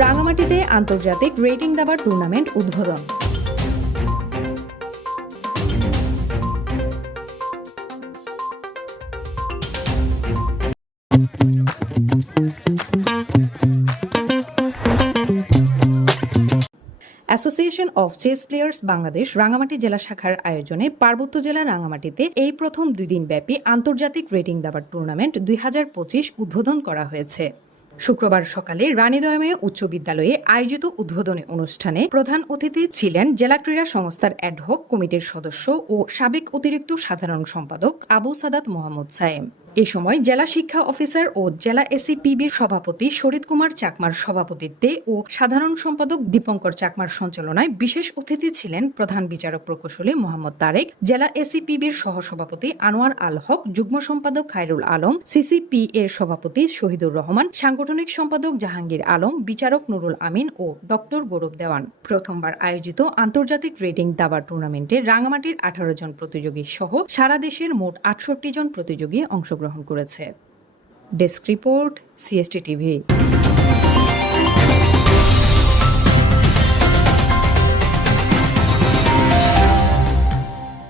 রাঙামাটিতে আন্তর্জাতিক রেটিং দাবার টুর্নামেন্ট উদ্বোধন। Association of chess players Bangladesh Rangamati জেলা শাখার আয়োজনে পার্বত্য জেলা রাঙামাটিতে এই প্রথম দুই দিন ব্যাপী আন্তর্জাতিক রেটিং দাবার টুর্নামেন্ট দুই হাজার পঁচিশ উদ্বোধন করা হয়েছে। শুক্রবার সকালে রানীদয়মে উচ্চ বিদ্যালয়ে আয়োজিত উদ্বোধনী অনুষ্ঠানে প্রধান অতিথি ছিলেন জেলা ক্রীড়া সংস্থার অ্যাডহক কমিটির সদস্য ও সাবেক অতিরিক্ত সাধারণ সম্পাদক আবু সাদাত মোহাম্মদ সায়েম। এ সময় জেলা শিক্ষা অফিসার ও জেলা এসিপিবির সভাপতি শরীদ কুমার চাকমার সভাপতিত্বে ও সাধারণ সম্পাদক দীপঙ্কর চাকমার সঞ্চালনায় বিশেষ অতিথি ছিলেন প্রধান বিচারক প্রকৌশলী মোহাম্মদ তারেক, জেলা এসিপিবির সহসভাপতি আনোয়ার আল হক, যুগ্ম সম্পাদক খায়রুল আলম, সিসিপি এর সভাপতি শহীদুর রহমান, সাংগঠনিক সম্পাদক জাহাঙ্গীর আলম, বিচারক নুরুল আমিন ও ডক্টর গৌরব দেওয়ান। প্রথমবার আয়োজিত আন্তর্জাতিক রেটিং দাবার টুর্নামেন্টে রাঙামাটির আঠারো জন প্রতিযোগী সহ সারা দেশের মোট আটষট্টি জন প্রতিযোগী অংশগ্রহণ করেছে। Desk report CST TV